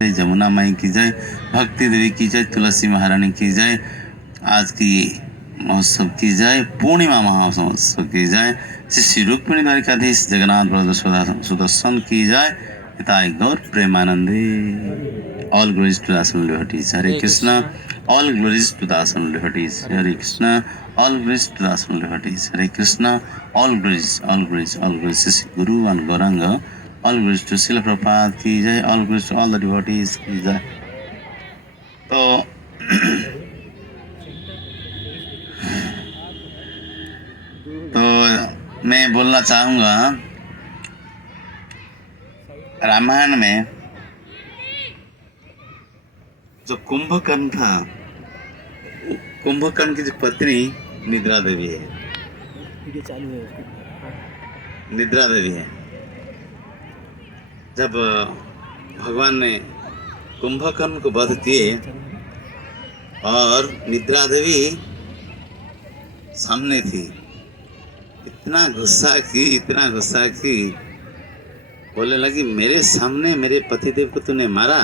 जमुना माई की जय, भक्ति देवी की जय, तुलसी महारानी की जय, आज की महोत्सव की जय, पूर्णिमा महोत्सव की जय, श्री रुक्मिणी द्वारिकाधीश जगन्नाथ बलदेव सुदर्शन की जय, हिताय गौर प्रेमानंदे। ऑल ग्लोरीज टू दासन devotees, Hare Krishna. All glories to दासन devotees, Hare Krishna. All glories to दासन devotees, Hare Krishna. All glories, all glories, all glories Shri guru and Gauranga. All glories to Srila Prabhupada की जय, all glories to all the devotees की जय। तो मैं बोलना चाहूँगा, रामायण में जो कुंभकर्ण था, कुंभकर्ण की जो पत्नी निद्रा देवी है, निद्रा देवी है। जब भगवान ने कुंभकर्ण को वध किए और निद्रा देवी सामने थी, इतना गुस्सा की बोलने लगी, मेरे सामने मेरे पतिदेव को तूने मारा,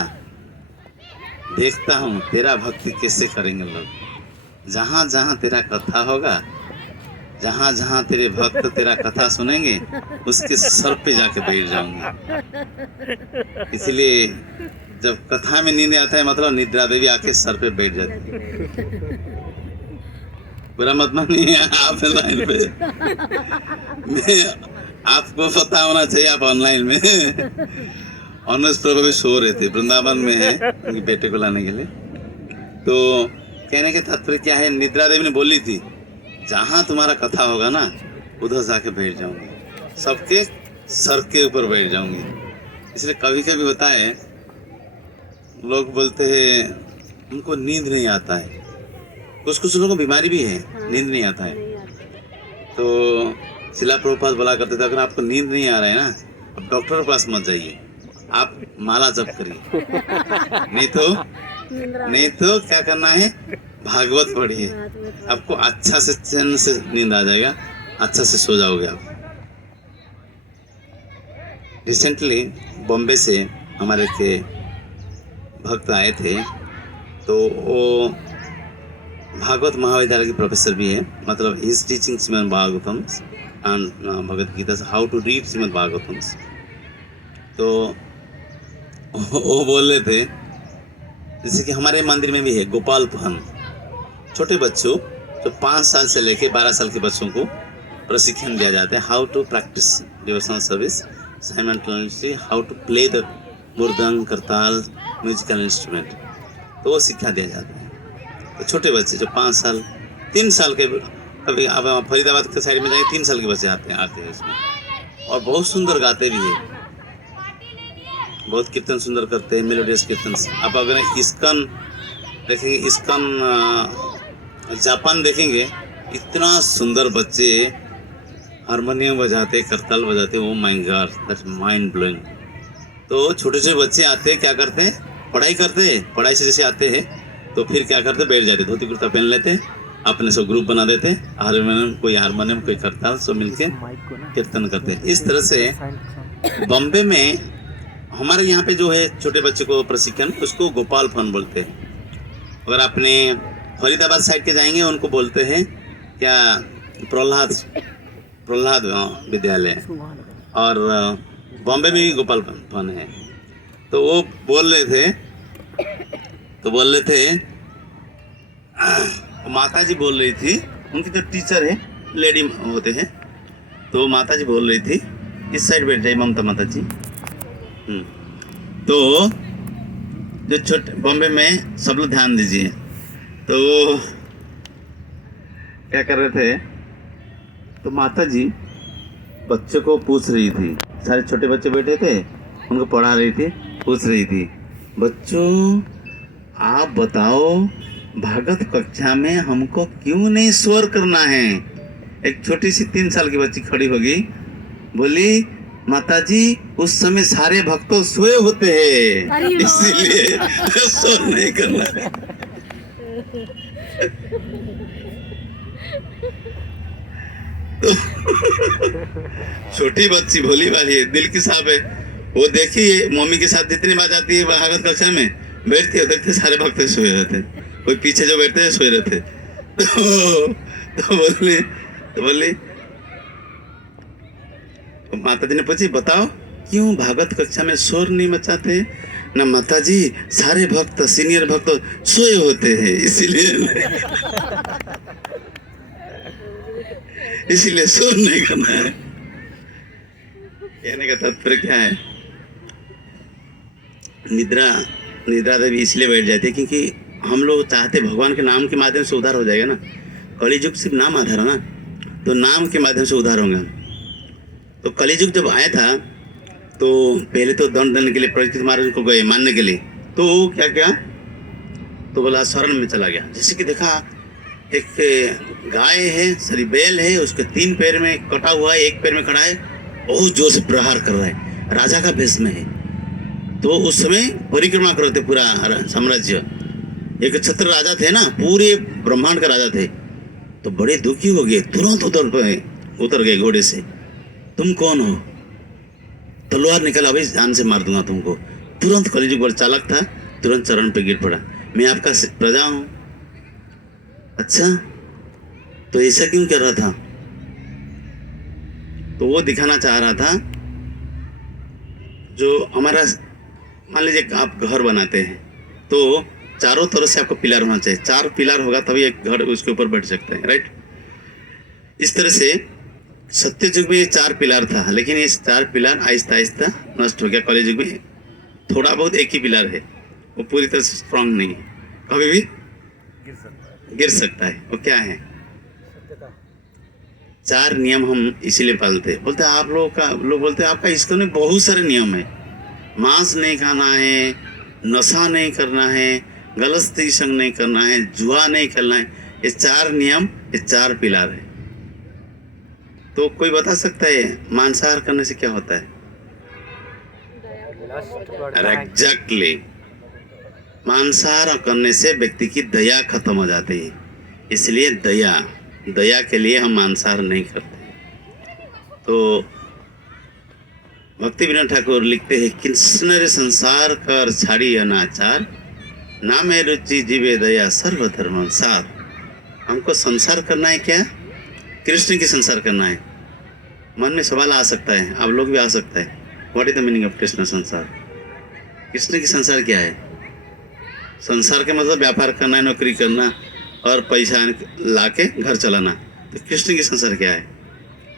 देखता हूँ तेरा भक्ति कैसे करेंगे लोग। जहाँ जहाँ तेरा कथा होगा, जहाँ जहाँ तेरे भक्त तेरा कथा सुनेंगे, उसके सर पे जाके बैठ जाऊंगे। इसलिए जब कथा में नींद आता है, मतलब निद्रा देवी आके सर पे बैठ जाती है। बुरा मत मानिए, आप लाइन पे, मैं आपको पता होना चाहिए, आप ऑनलाइन में ऑनर्स प्रभु भी सो रहे थे, वृंदावन में है उनके बेटे को लाने के लिए। तो कहने के तात्पर्य क्या है, निद्रा देवी ने बोली थी, जहाँ तुम्हारा कथा होगा ना, उधर जाके बैठ जाऊंगी, सबके सर के ऊपर बैठ जाऊंगी। इसलिए कभी कभी होता है, लोग बोलते हैं उनको नींद नहीं आता है, कुछ लोगों को बीमारी भी है, नींद नहीं आता है। तो शिला प्रभुपाद बोला करते थे, अगर आपको नींद नहीं आ रहा है ना, अब डॉक्टर के पास मत जाइए, आप माला जप करिए। नहीं तो क्या करना है, भागवत पढ़िए, आपको अच्छा से चैन से नींद आ जाएगा, अच्छा से सो जाओगे आप। रिसेंटली बॉम्बे से हमारे के भक्त आए थे, तो वो भागवत महाविद्यालय के प्रोफेसर भी है, मतलब he is teaching Shrimad Bhagavatam and Bhagavad Gita, how to read Shrimad Bhagavatam. तो वो बोल रहे थे, जैसे कि हमारे मंदिर में भी है गोपाल पहन, छोटे बच्चों जो 5 साल से लेके 12 साल के बच्चों को प्रशिक्षण दिया जाता है, how to practice devotional service simultaneously, how to play the mridanga, kartal, musical instrument, तो वो सिखा दिया जाता है। तो छोटे बच्चे जो 5 साल 3 साल के, कभी आप फरीदाबाद के साइड में जाएंगे 3 साल के बच्चे आते हैं इसमें, और बहुत सुंदर गाते भी हैं, बहुत कीर्तन सुंदर करते हैं, मेलोडियस कीर्तन। आप अगर इस्कन देखेंगे, इस्कन जापान देखेंगे, इतना सुंदर बच्चे हारमोनियम बजाते, करताल बजाते, वो my God, that's mind blowing. तो छोटे छोटे बच्चे आते हैं, क्या करते हैं, पढ़ाई करते हैं, पढ़ाई से जैसे आते हैं तो फिर क्या करते, बैठ जाते, धोती कुर्ता पहन लेते, अपने सब ग्रुप बना देते, हारमोनियम कोई करताल, सब मिलके कीर्तन करते हैं। इस तरह से बॉम्बे में हमारे यहाँ पे जो है छोटे बच्चे को प्रशिक्षण, उसको गोपाल फन बोलते हैं। अगर आपने फरीदाबाद साइड के जाएंगे, उनको बोलते हैं क्या, प्रहलाद विद्यालय, और बॉम्बे में भी गोपाल फन है। तो वो बोल रहे थे, माता जी बोल रही थी, उनकी जो टीचर है लेडी होते हैं, तो माता जी बोल रही थी, इस साइड बैठ जाइए ममता माता जी। तो जो छोटे बॉम्बे में सब लोग ध्यान दीजिए, तो क्या कर रहे थे, तो माता जी बच्चों को पूछ रही थी, सारे छोटे बच्चे बैठे थे, उनको पढ़ा रही थी, पूछ रही थी, बच्चों आप बताओ भागवत कक्षा में हमको क्यों नहीं स्वर करना है। एक छोटी सी 3 साल की बच्ची खड़ी हो गई, बोली, माताजी उस समय सारे भक्तों सोए होते हैं, इसीलिए स्वर नहीं करना है। तो छोटी बच्ची भोली वाली है, दिल की साफ है, वो देखिए मम्मी के साथ जितनी बार जाती है भागवत कक्षा में, बैठती है, देखते सारे भक्त सोए रहते, कोई पीछे जो बैठते हैं सोए रहते। तो बोली माता जी ने पूछी, बताओ क्यों भागवत कक्षा में शोर नहीं मचाते? ना माता जी, सारे भक्त सीनियर भक्त सोए होते हैं, इसीलिए शोर नहीं करना है। कहने का तात्पर्य क्या है? निद्रा देवी इसलिए बैठ जाती है क्योंकि हम लोग चाहते भगवान के नाम के माध्यम से उद्धार हो जाएगा ना। कलियुग सिर्फ नाम आधार है ना, तो नाम के माध्यम से उद्धार होगा। तो कलियुग जब आया था तो पहले तो दंड देने के लिए परीक्षित महाराज को गए मानने के लिए, तो क्या क्या तो बोला शरण में चला गया। जैसे कि देखा एक गाय है, सॉरी बैल है, उसके 3 पैर में कटा हुआ है, 1 पैर में खड़ा है, बहुत जोर से प्रहार कर रहा है, राजा का भेष में है। तो उस समय परिक्रमा कर रहे थे पूरा साम्राज्य, एक छत्र राजा थे ना, पूरे ब्रह्मांड का राजा थे। तो बड़े दुखी हो गए, तुरंत उतर गए घोड़े से। तुम कौन हो? तलवार निकला, भाई जान से मार दूंगा तुमको। तुरंत कलियुग बड़ा चालक था, तुरंत चरण पे गिर पड़ा, मैं आपका प्रजा हूं। अच्छा, तो ऐसा क्यों कर रहा था? तो वो दिखाना चाह रहा था, जो हमारा मान लीजिए आप घर बनाते हैं तो चारों तरफ से आपको पिलर होना चाहिए, 4 पिलर होगा तभी एक घर उसके ऊपर बैठ सकता है, राइट? इस तरह से सत्य युग में 4 पिलर था, लेकिन ये 4 पिलर आहिस्ता आहिस्ता नष्ट हो गया। कलि युग में थोड़ा बहुत एक ही पिलर है, वो पूरी तरह से स्ट्रांग नहीं है, कभी भी गिर सकता है। वो क्या है? 4 नियम हम इसीलिए पालते, बोलते आप लोग बोलते हैं आपका इसको में बहुत सारे नियम है। मांस नहीं खाना है, नशा नहीं करना है, गलत स्त्री संग नहीं करना है, जुआ नहीं खेलना है। ये 4 नियम, ये 4 पिलर है। तो कोई बता सकता है मांसाहार करने से क्या होता है? एग्जैक्टली, मांसाहार करने से व्यक्ति की दया खत्म हो जाती है। इसलिए दया के लिए हम मांसाहार नहीं करते। तो भक्ति विनोद ठाकुर लिखते हैं, कृष्ण रे संसार कर छाड़ी अनाचार, नामे रुचि जीवे दया सर्वधर्म सार। हमको संसार करना है क्या? कृष्ण की संसार करना है। मन में सवाल आ सकता है, आप लोग भी आ सकता है, what is the meaning of Krishna संसार? कृष्ण की संसार क्या है? संसार के मतलब व्यापार करना है, नौकरी करना और पैसा ला के घर चलाना। तो कृष्ण की संसार क्या है?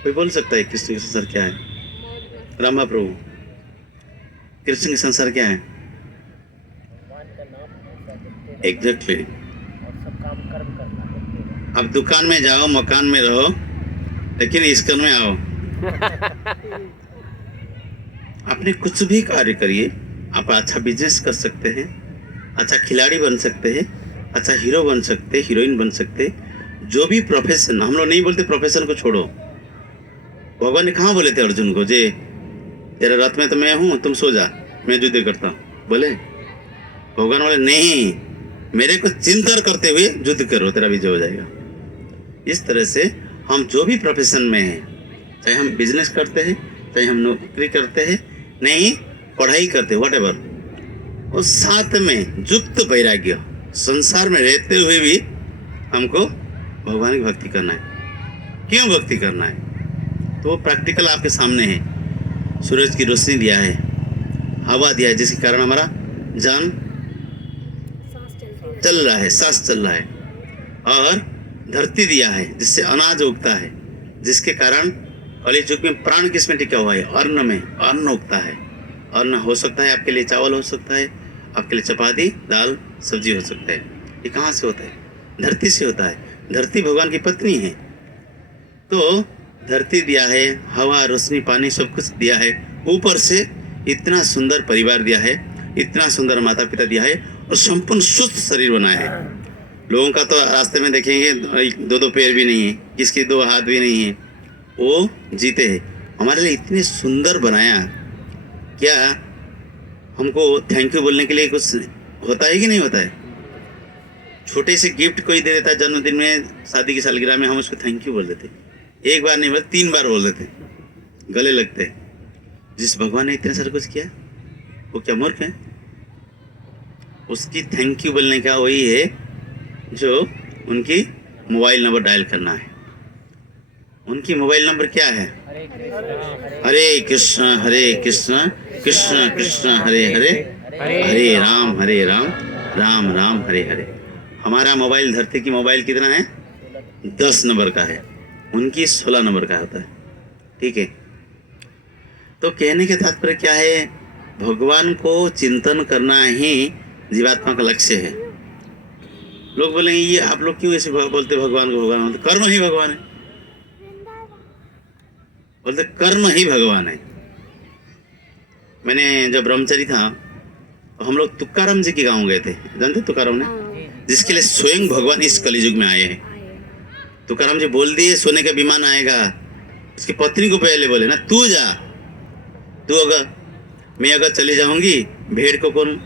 कोई बोल सकता है कृष्ण की संसार क्या है? रामा प्रभु, कृष्ण की संसार क्या है? एग्जैक्टली, अब दुकान में जाओ, मकान में रहो, लेकिन इस्कन में आओ। आपने कुछ भी कार्य करिए, आप अच्छा बिजनेस कर सकते हैं, अच्छा खिलाड़ी बन सकते हैं, अच्छा हीरो बन सकते, हीरोइन बन सकते, जो भी प्रोफेशन। हम लोग नहीं बोलते प्रोफेशन को छोड़ो। भगवान ने कहाँ बोले थे अर्जुन को, जे तेरे रथ में तो मैं हूँ, तुम सो जा, मैं युद्ध करता हूँ, बोले? भगवान बोले नहीं, मेरे को चिंतन करते हुए युद्ध करो, तेरा विजय हो जाएगा। इस तरह से हम जो भी प्रोफेशन में हैं, चाहे हम बिजनेस करते हैं, चाहे हम नौकरी करते हैं, नहीं पढ़ाई करते, वट एवर, और साथ में युक्त वैराग्य, संसार में रहते हुए भी हमको भगवान की भक्ति करना है। क्यों भक्ति करना है? तो वो प्रैक्टिकल आपके सामने है। सूरज की रोशनी दिया है, हवा दिया है, जिसके कारण हमारा जान चल रहा है, सांस चल रहा है, और धरती दिया है जिससे अनाज उगता है, जिसके कारण कलियुग युग में प्राण किस में टिका हुआ है? अन्न में। अन्न उगता है, अन्न हो सकता है आपके लिए चावल हो सकता है, आपके लिए चपाती दाल सब्जी हो सकता है। ये कहाँ से होता है? धरती से होता है। धरती भगवान की पत्नी है। तो धरती दिया है, हवा रोशनी पानी सब कुछ दिया है, ऊपर से इतना सुंदर परिवार दिया है, इतना सुंदर माता पिता दिया है, और संपूर्ण सुस्त शरीर बनाया है। लोगों का तो रास्ते में देखेंगे 2 पैर भी नहीं है, किसके 2 हाथ भी नहीं है, वो जीते हैं। हमारे लिए इतने सुंदर बनाया, क्या हमको थैंक यू बोलने के लिए कुछ होता है कि नहीं होता है? छोटे से गिफ्ट कोई दे देता है जन्मदिन में, शादी की सालगिरह में, हम उसको थैंक यू बोल देते। 1 बार नहीं बोलते, 3 बार बोल देते, गले लगते। जिस भगवान ने इतने सारा कुछ किया वो क्या मूर्ख है? उसकी थैंक यू बोलने का वही है जो उनकी मोबाइल नंबर डायल करना है। उनकी मोबाइल नंबर क्या है? हरे कृष्ण कृष्ण कृष्ण हरे हरे, हरे राम राम राम हरे हरे। हमारा मोबाइल धरती की मोबाइल कितना है? 10 नंबर का है, उनकी 16 नंबर का होता है। ठीक है, तो कहने के तात्पर्य क्या है? भगवान को चिंतन करना ही जीवात्मा का लक्ष्य है। लोग बोलेंगे ये आप लोग क्यों ऐसे बोलते भगवान को भगवान बोलते? कर्म ही भगवान है, बोलते कर्म ही भगवान है। मैंने जब ब्रह्मचारी था तो हम लोग तुकाराम जी के गांव गए थे। जानते तुकाराम ने, जिसके लिए स्वयं भगवान इस कलियुग में आए हैं। तुकाराम जी बोल दिए सोने का विमान आएगा। उसकी पत्नी को पहले बोले ना, तू जा, तू अगर मैं अगर चली जाऊंगी भेड़ को कौन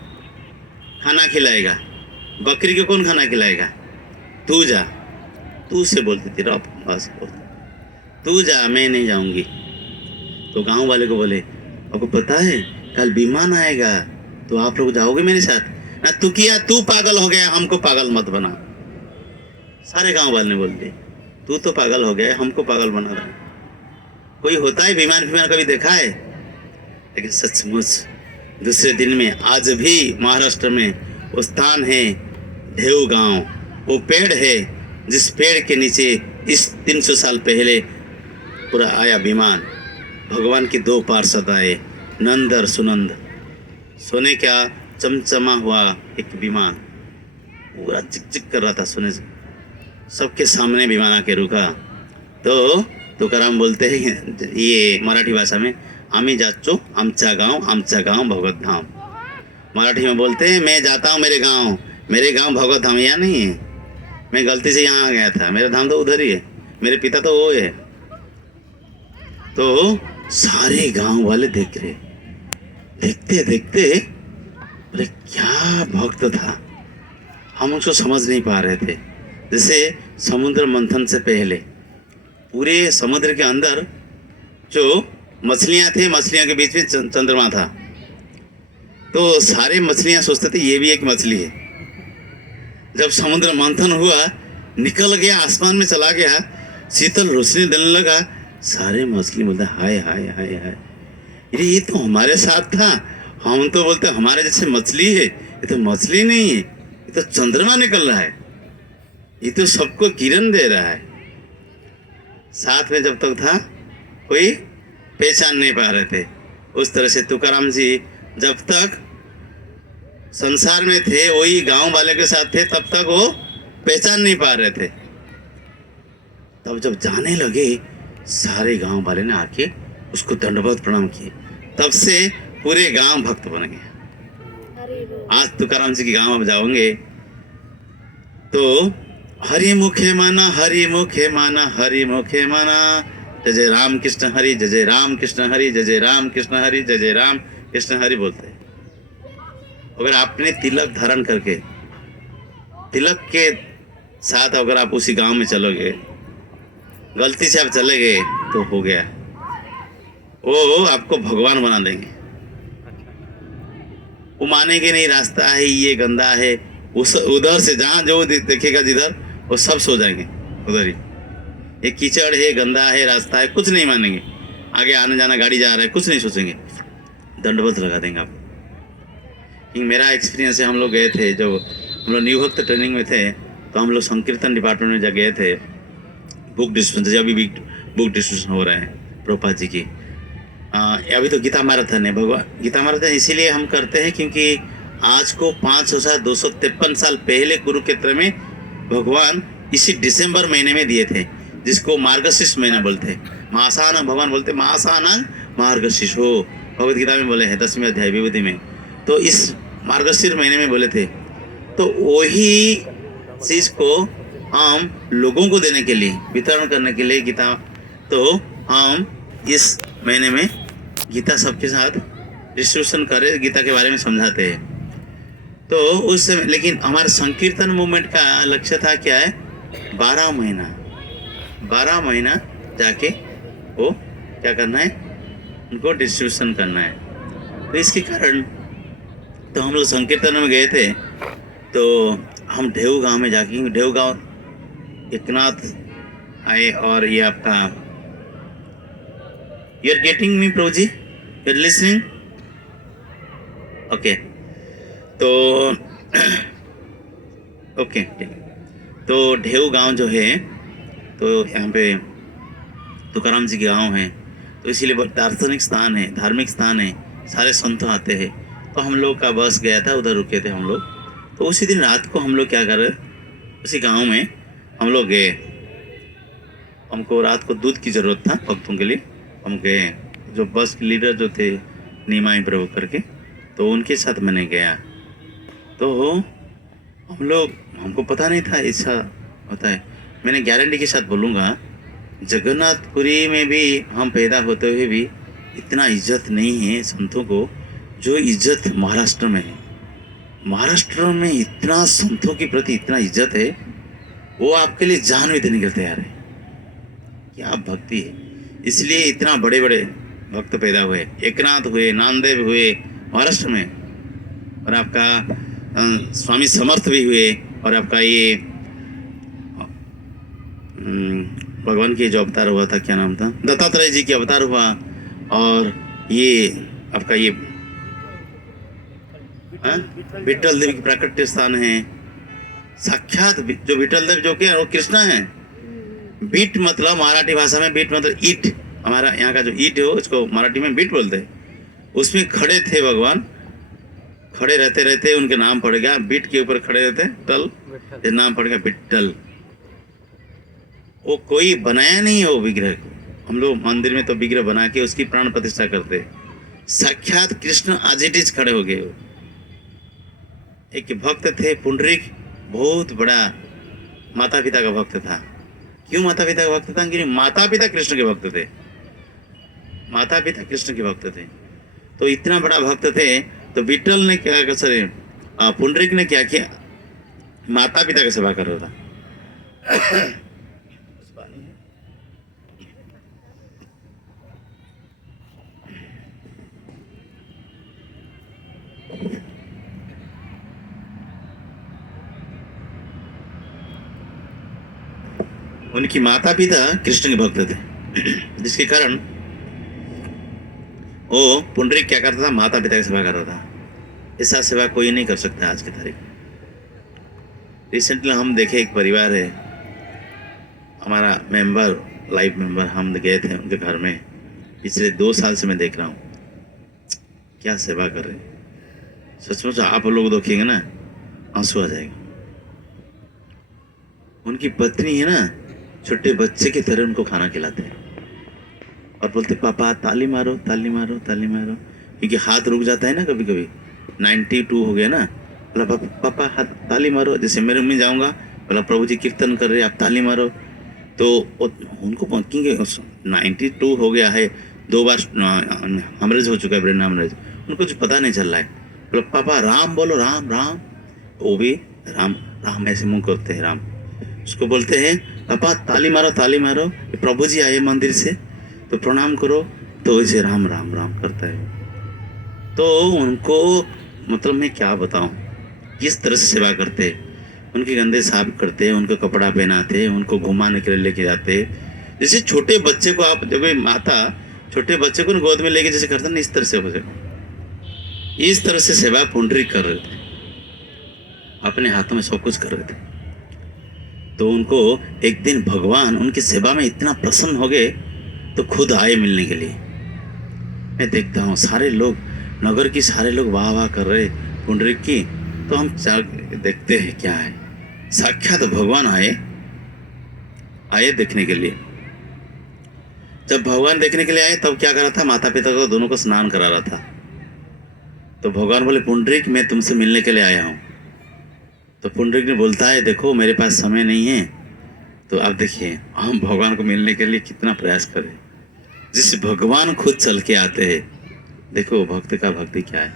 खाना खिलाएगा, बकरी को कौन खाना खिलाएगा? तू जा। तू से बोलती थी रब, बस तू जा, मैं नहीं जाऊंगी। तो गांव वाले को बोले आपको पता है कल विमान आएगा तो आप लोग जाओगे मेरे साथ? ना तू किया, तू पागल हो गया, हमको पागल मत बना। सारे गांव वाले ने बोल दिए तू तो पागल हो गया, हमको पागल बना रहा है। कोई होता है विमान कभी देखा है? लेकिन सचमुच दूसरे दिन में आज भी महाराष्ट्र में वो स्थान है ढेव गांव। वो पेड़ है जिस पेड़ के नीचे इस 300 साल पहले पूरा आया विमान। भगवान की 2 पार्षद आए, नंद और सुनंद। सोने का चमचमा हुआ एक विमान पूरा चिकचिक कर रहा था सोने से। सबके सामने विमान आके रुका। तो तुकाराम बोलते हैं ये मराठी भाषा में, आम्ही जाचो आमचा गांव भगवत धाम। मराठी में बोलते हैं मैं जाता हूँ मेरे गांव भगवत धाम। यहाँ नहीं है, मैं गलती से यहाँ आ गया था, मेरा धाम तो उधर ही है, मेरे पिता तो वो है। तो सारे गांव वाले देख रहे, देखते देखते अरे क्या भक्त था, हम उसको समझ नहीं पा रहे थे। जैसे समुद्र मंथन से पहले पूरे समुद्र के अंदर जो मछलियां थे, मछलियों के बीच में चंद्रमा था। तो सारे मछलियां सोचते थे ये भी एक मछली है। जब समुद्र मंथन हुआ, निकल गया, आसमान में चला गया, शीतल रोशनी देने लगा, सारे मछली बोलते हाय हाय हाय हाय, ये तो हमारे साथ था। हम तो बोलते हमारे जैसे मछली है, ये तो मछली नहीं है, ये तो चंद्रमा निकल रहा है, ये तो सबको किरण दे रहा है। साथ में जब तक था कोई पहचान नहीं पा रहे थे। उस तरह से तुकाराम जी जब तक संसार में थे, वही गांव वाले के साथ थे, तब तक वो पहचान नहीं पा रहे थे। तब जब जाने लगे, सारे गांव वाले ने आके उसको दंडवत प्रणाम किए। तब से पूरे गांव भक्त बन गए। आज तुकाराम जी के गांव में जाओगे तो हरि मुखे माना, हरि मुखे माना, हरि मुखे माना, जय जय राम कृष्ण हरि, जय जय राम कृष्ण हरि, जय जय राम कृष्ण हरि, जय जय राम कृष्ण हरि बोलते हैं। अगर आपने तिलक धारण करके, तिलक के साथ अगर आप उसी गांव में चलोगे, गलती से आप चले गए तो हो गया, वो आपको भगवान बना देंगे। वो मानेंगे नहीं रास्ता है ये गंदा है, उस उधर से जहाँ जो देखेगा जिधर, वो सब सो जाएंगे उधर ही। ये कीचड़ है, गंदा है, रास्ता है, कुछ नहीं मानेंगे। आगे आने जाना, गाड़ी जा रहा है, कुछ नहीं सोचेंगे, दंडवत लगा देंगे आप। मेरा एक्सपीरियंस है, हम लोग गए थे, जो हम लोग न्यू भक्त ट्रेनिंग में थे, तो हम लोग संकीर्तन डिपार्टमेंट में जब गए थे, बुक डिस्ट्रीब्यूशन, अभी भी बुक डिस्ट्रीब्यूशन हो रहे हैं प्रभुपाद जी की। अभी तो गीता मैराथन है। भगवान गीता मैराथन इसीलिए हम करते हैं क्योंकि आज को 5,253 साल पहले कुरुक्षेत्र में भगवान इसी दिसंबर महीने में दिए थे, जिसको मार्गशीर्ष महीना बोलते हैं। मासानंग भगवान बोलते, मासानंग मार्गशीर्ष हो, भगवत गीता में बोले हैं 10वें अध्याय विभूति में। तो इस मार्गशीर्ष महीने में बोले थे, तो वही चीज़ को हम लोगों को देने के लिए, वितरण करने के लिए गीता, तो हम इस महीने में गीता सबके साथ डिस्ट्रीब्यूशन करें, गीता के बारे में समझाते हैं। तो उस समय, लेकिन हमारे संकीर्तन मूवमेंट का लक्ष्य था क्या है, 12 महीना जाके वो क्या करना है, उनको डिस्ट्रीब्यूशन करना है। तो इसके कारण तो हम लोग संकीर्तन में गए थे, तो हम ढेऊ गांव में जाके, ढेऊ गांव एकनाथ आए, और ये आपका you are getting me prabhu ji, you are listening, okay. तो ओके ठीक है। तो ढेऊ गांव जो है, तो यहाँ पे तुकाराम जी के गांव है, तो इसीलिए बहुत दार्शनिक स्थान है, धार्मिक स्थान है, सारे संत आते हैं। तो हम लोग का बस गया था, उधर रुके थे हम लोग। तो उसी दिन रात को हम लोग क्या कर रहे, उसी गांव में हम लोग गए। हमको रात को दूध की ज़रूरत था भक्तों के लिए, हम गए। जो बस लीडर जो थे नीमाई प्रभु करके, तो उनके साथ मैंने गया। तो हम लोग, हमको पता नहीं था ऐसा होता है। मैंने गारंटी के साथ बोलूँगा, जगन्नाथपुरी में भी हम पैदा होते हुए भी इतना इज्जत नहीं है संतों को जो इज्जत महाराष्ट्र में है। महाराष्ट्र में इतना संतों के प्रति इतना इज्जत है, वो आपके लिए जान भी देने के लिए तैयार है। क्या भक्ति है, इसलिए इतना बड़े बड़े भक्त पैदा हुए। एकनाथ हुए, नामदेव हुए महाराष्ट्र में, और आपका स्वामी समर्थ भी हुए, और आपका ये भगवान के जो अवतार हुआ था, क्या नाम था, दत्तात्रेय जी के अवतार हुआ। और ये आपका ये विठल देव की प्राकट्य स्थान है। साक्षात जो विठल देव जो क्या, वो कृष्णा है। बीट मतलब मराठी भाषा में बीट मतलब ईट, हमारा यहाँ का जो ईट है उसको मराठी में बीट बोलते हैं। उसमें खड़े थे भगवान, खड़े रहते रहते उनके नाम पड़ गया, बीट के ऊपर खड़े रहते टल, नाम पड़ गया विठल। वो कोई बनाया नहीं है वो विग्रह को, हम लोग मंदिर में तो विग्रह बना के उसकी प्राण प्रतिष्ठा करते। साक्षात कृष्ण आज इट इज खड़े हो गए। वो एक भक्त थे पुंडरीक, बहुत बड़ा माता पिता का भक्त था। क्यों माता पिता का भक्त था? क्योंकि माता पिता कृष्ण के भक्त थे, माता पिता कृष्ण के भक्त थे। तो इतना बड़ा भक्त थे, तो विठल ने क्या, सॉरी पुंडरीक ने क्या किया, माता पिता की सेवा कर रहा था। उनकी माता पिता कृष्ण के भक्त थे, जिसके कारण वो पुंडरीक क्या करता था, माता पिता की सेवा कर रहा था। ऐसा सेवा कोई नहीं कर सकता आज की तारीख। रिसेंटली हम देखे, एक परिवार है हमारा मेंबर, लाइव मेंबर, हम गए थे उनके घर में। पिछले 2 साल से मैं देख रहा हूँ क्या सेवा कर रहे हैं। सचमुच आप लोग देखेंगे ना, आंसू आ जाएगा। उनकी पत्नी है ना, छोटे बच्चे की तरह उनको खाना खिलाते हैं और बोलते पापा ताली मारो, ताली मारो, ताली मारो, क्योंकि हाथ रुक जाता है ना कभी कभी। 92 हो गया ना, बोला पापा हाथ ताली मारो। जैसे मेरे में जाऊंगा, बोला प्रभु जी कीर्तन कर रहे, आप ताली मारो। तो उनको क्योंकि 92 हो गया है, 2 बार हेमरेज हो चुका है, ब्रेन हेमरेज, उनको कुछ पता नहीं चल रहा है। बोला पापा राम बोलो, राम राम, वो भी राम राम ऐसे मुंह करते हैं, राम। उसको बोलते हैं पापा ताली मारो, ताली मारो, प्रभु जी आए मंदिर से तो प्रणाम करो, तो इसे राम राम राम करता है। तो उनको मतलब मैं क्या बताऊं, किस तरह से सेवा करते, उनके गंदे साफ करते, उनको कपड़ा पहनाते, उनको घुमाने के लिए लेके जाते। जैसे छोटे बच्चे को आप, जब माता छोटे बच्चे को गोद में लेके जैसे करते ना, इस तरह से हो जाए। इस तरह से सेवा पुंडरीक कर रहे थे, अपने हाथों में सब कुछ कर रहे थे। तो उनको एक दिन भगवान उनकी सेवा में इतना प्रसन्न हो गए, तो खुद आए मिलने के लिए। मैं देखता हूँ सारे लोग, नगर की सारे लोग वाह वाह कर रहे पुंडरीक की, तो हम देखते हैं क्या है। साक्षात भगवान आए देखने के लिए। जब भगवान देखने के लिए आए, तब क्या कर रहा था, माता पिता को दोनों को स्नान करा रहा था। तो भगवान बोले पुंडरीक मैं तुमसे मिलने के लिए आया हूँ। तो पुंडरीक ने बोलता है देखो मेरे पास समय नहीं है। तो आप देखिए हम भगवान को मिलने के लिए कितना प्रयास करें, जिससे भगवान खुद चल के आते हैं। देखो भक्त का भक्ति क्या है।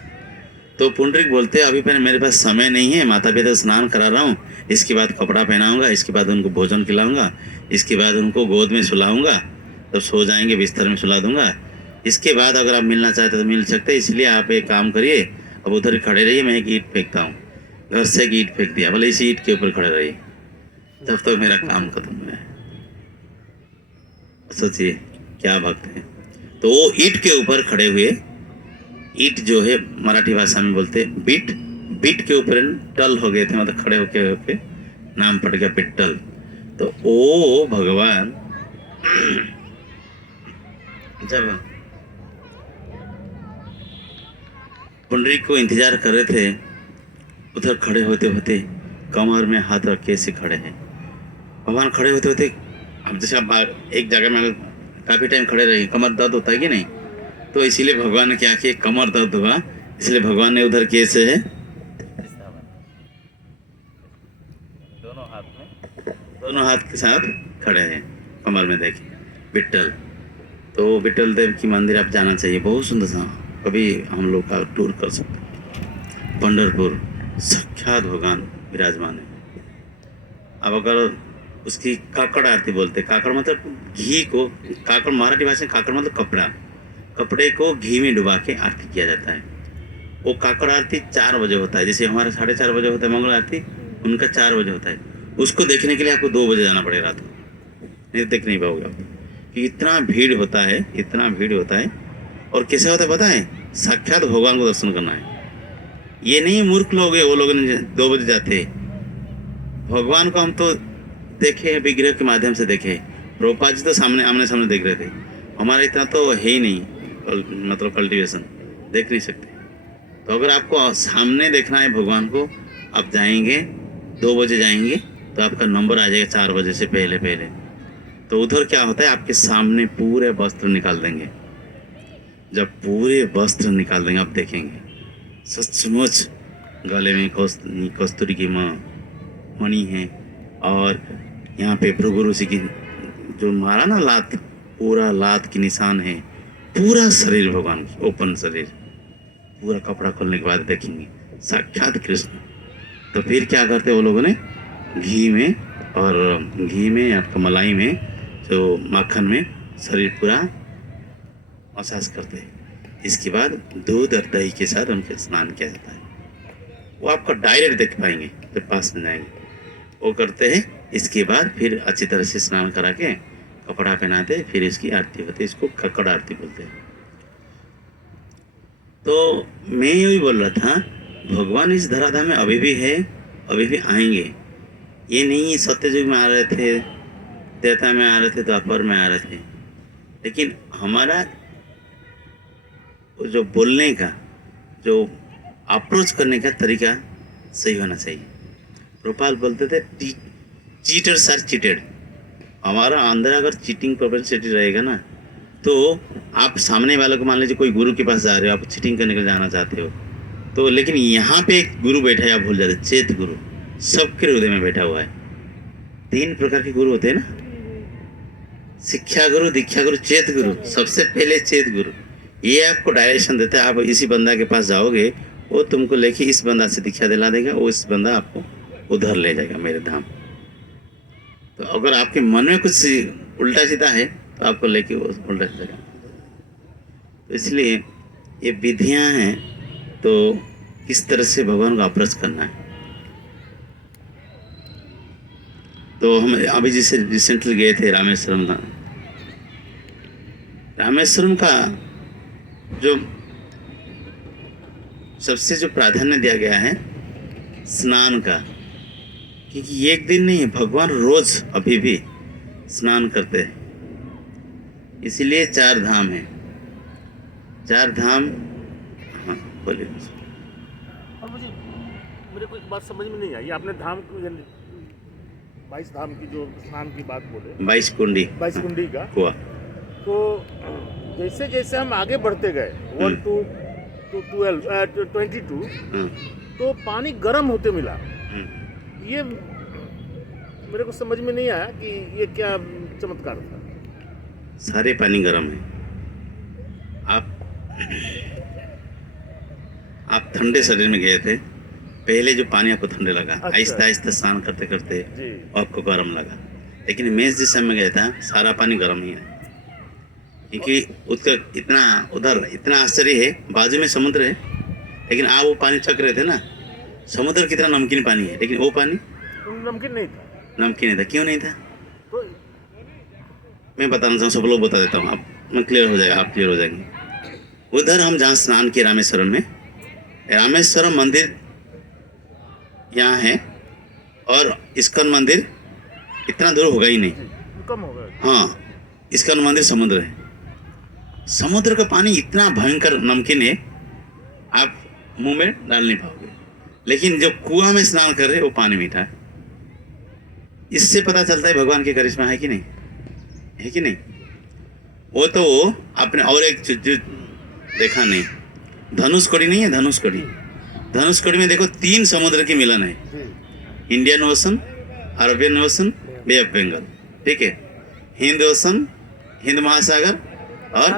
तो पुंडरीक बोलते हैं अभी पहले मेरे पास समय नहीं है, माता पिता स्नान करा रहा हूँ, इसके बाद कपड़ा पहनाऊंगा, इसके बाद उनको भोजन खिलाऊंगा, इसके बाद उनको गोद में सुलाऊंगा, तब सो जाएंगे, बिस्तर में सुला दूंगा, इसके बाद अगर आप मिलना चाहते तो मिल सकते हैं, इसलिए आप एक काम करिए, अब उधर खड़े रहिए, मैं एक ईंट फेंकता हूँ। घर से एक ईंट फेंक दिया, बोले इसी ईंट के ऊपर खड़े रहिए, तब तक मेरा काम खत्म है। सोचिए क्या भक्त है। तो वो ईंट के ऊपर खड़े हुए, ईंट जो है मराठी भाषा में बोलते बीट, बीट के ऊपर टल हो गए थे, मतलब खड़े होके नाम पड़ गया पिट्टल। तो ओ भगवान जब पुंडरीक को इंतजार कर रहे थे, उधर खड़े होते होते कमर में हाथ रख के ऐसे खड़े हैं भगवान। खड़े होते होते अब जैसे आप एक जगह में काफ़ी टाइम खड़े रहे, कमर दर्द होता है कि नहीं, तो इसीलिए भगवान ने क्या किया, कमर दर्द हुआ, इसलिए भगवान ने उधर कैसे है दोनों हाथ के साथ खड़े हैं कमर में, देखिए विट्ठल। तो विट्ठल देव की मंदिर आप जाना चाहिए, बहुत सुंदर सा, कभी हम लोग का टूर कर सकते हैं। पंढरपुर साक्षात भगवान विराजमान है। अब अगर उसकी काकड़ आरती बोलते, काकड़ मतलब घी को, काकड़ मराठी भाषा में काकड़ मतलब कपड़ा, कपड़े को घी में डुबा के आरती किया जाता है। वो काकड़ आरती 4 बजे होता है, जैसे हमारा 4:30 बजे होता है मंगल आरती, उनका 4 बजे होता है। उसको देखने के लिए आपको 2 बजे जाना पड़ेगा रात को, नहीं देख नहीं पाओगे आप, कि इतना भीड़ होता है, इतना भीड़ होता है। और कैसे होता है पता है, साक्षात भगवान को दर्शन करना है। ये नहीं मूर्ख लोग है, वो लोग 2 बजे जाते हैं। भगवान को हम तो देखे विग्रह के माध्यम से देखे, रूपा जी तो सामने आमने सामने देख रहे थे, हमारा इतना तो है ही नहीं, मतलब कल्टीवेशन देख नहीं सकते। तो अगर आपको सामने देखना है भगवान को, आप जाएंगे 2 बजे जाएंगे तो आपका नंबर आ जाएगा 4 बजे से पहले पहले। तो उधर क्या होता है, आपके सामने पूरे वस्त्र निकाल देंगे। जब पूरे वस्त्र निकाल देंगे आप देखेंगे सचमुच गले में कस्तूरी की मणि है, और यहाँ पे भृगु ऋषि की जो मारा ना लात, पूरा लात की निशान है, पूरा शरीर भगवान की ओपन शरीर, पूरा कपड़ा खोलने के बाद देखेंगे साक्षात कृष्ण। तो फिर क्या करते वो लोगों ने, घी में, और घी में या मलाई में, जो माखन में शरीर पूरा मसाज करते हैं। इसके बाद दूध और दही के साथ उनके स्नान किया जाता है। वो आपको डायरेक्ट देख पाएंगे जब पास में जाएंगे, वो करते हैं। इसके बाद फिर अच्छी तरह से स्नान करा के कपड़ा पहनाते, फिर इसकी आरती होती है, इसको ककड़ आरती बोलते हैं। तो मैं यही बोल रहा था, भगवान इस धराधाम में अभी भी है, अभी भी आएंगे। ये नहीं सत्ययुग में आ रहे थे, त्रेता में आ रहे थे, द्वापर में आ रहे थे, लेकिन हमारा जो बोलने का, जो अप्रोच करने का तरीका सही होना चाहिए। प्रोपाल बोलते थे चीटर्स आर चीटेड। हमारा अंदर अगर चीटिंग प्रोपेंसिटी रहेगा ना, तो आप सामने वाले को, मान लीजिए कोई गुरु के पास जा रहे हो, आप चीटिंग करने के लिए जाना चाहते हो, तो लेकिन यहाँ पे एक गुरु बैठा है, आप भूल जाते, चेत गुरु सबके हृदय में बैठा हुआ है। 3 प्रकार के गुरु होते हैं ना, शिक्षा गुरु, दीक्षा गुरु, चेत गुरु। सबसे पहले चेत गुरु, ये आपको डायरेक्शन देता है। आप इसी बंदा के पास जाओगे, वो तुमको लेके इस बंदा से दीक्षा दिला देगा, वो इस बंदा आपको उधर ले जाएगा मेरे धाम। तो अगर आपके मन में कुछ उल्टा सीधा है तो आपको लेके वो उल्टा सीधा। तो इसलिए ये विधियां हैं, तो किस तरह से भगवान को अप्रोच करना है। तो हम अभी जैसे रिसेंटली गए थे रामेश्वरम का, रामेश्वरम का जो सबसे जो प्राधान्य दिया गया है स्नान का, क्योंकि ये एक दिन नहीं, भगवान रोज अभी भी स्नान करते हैं। इसीलिए 4 धाम है, 4 धाम। हाँ बोलिए। और मेरे को एक बात समझ में नहीं आई, आपने धाम को 22 धाम की जो स्नान की बात बोले, 22 कुंडी, 22 कुंडी का कुआ। तो जैसे जैसे हम आगे बढ़ते गए 1 to 12 22, तो पानी गर्म होते मिला। ये मेरे को समझ में नहीं आया कि ये क्या चमत्कार था। सारे पानी गर्म है। आप ठंडे शरीर में गए थे, पहले जो पानी आपको ठंडे लगा, आहिस्ता आहिस्ता स्नान करते करते आपको गर्म लगा। लेकिन मैं जिस समय गया था सारा पानी गर्म ही है, क्योंकि उसका इतना उधर इतना आश्चर्य है, बाजू में समुद्र है, लेकिन आप वो पानी चख रहे थे ना, समुद्र कितना नमकीन पानी है, लेकिन वो पानी नमकीन नहीं था। नमकीन नहीं था। क्यों नहीं था? तो मैं बताना चाहूँ, सब लोग बता देता हूँ, आप मैं क्लियर हो जाएगा, आप क्लियर हो जाएंगे। उधर हम जहाँ स्नान किए रामेश्वरम में, रामेश्वरम मंदिर यहाँ है और इस्कॉन मंदिर इतना दूर होगा ही नहीं। कम हो गया। हाँ, इस्कॉन मंदिर समुद्र है। समुद्र का पानी इतना भयंकर नमकीन है, आप मुंह में डाल नहीं पाओगे, लेकिन जो कुआं में स्नान कर रहे हैं वो पानी मीठा है। इससे पता चलता है भगवान की करिश्मा है कि नहीं, है कि नहीं। वो तो आपने और एक चीज देखा नहीं, धनुषकोडी नहीं है, धनुषकोडी, धनुषकोडी में देखो 3 समुद्र की मिलन है, Indian Ocean, Arabian Ocean, Bay of Bengal, ठीक है, हिंद ओशन, हिंद महासागर और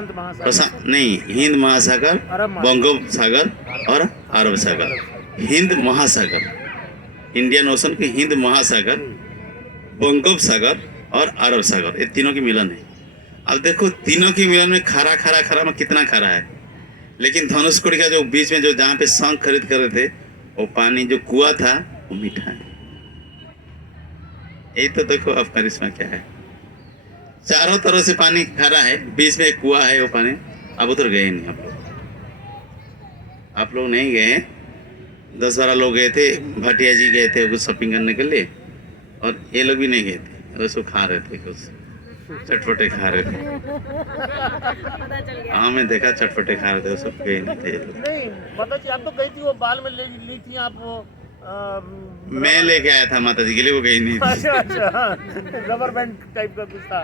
नहीं, हिंद महासागर, बंगोप सागर और अरब सागर। हिंद महासागर, इंडियन ओशन की हिंद महासागर, बंगोप सागर और अरब सागर, ये तीनों की मिलन है। अब देखो तीनों की मिलन में खारा खारा खारा में कितना खारा है, लेकिन धनुषकोडी का जो बीच में जो जहाँ पे शंख खरीद कर रहे थे, वो पानी जो कुआं था वो मीठा है। यही तो देखो अब करिश्मा क्या है, चारों तरफ से पानी खारा है, बीच में एक कुआं है, वो पानी। अब उधर गए नहीं आप लोग नहीं गए हैं। 10-12 लोग गए थे, भाटिया जी गए थे कुछ शॉपिंग करने के लिए, और ये लोग भी नहीं गए थे, वो सब खा रहे थे, कुछ चटपटे खा रहे थे। हाँ मैं देखा चटपटे खा रहे थे, वो सब गए नहीं थे ये लोग। नहीं माता जी, आप तो गई थी, वो बाल में ली थी आप वो मैं लेके आया था माता जी के लिए, वो गई नहीं थी। अच्छा, रबर बैंड टाइप का कुछ था।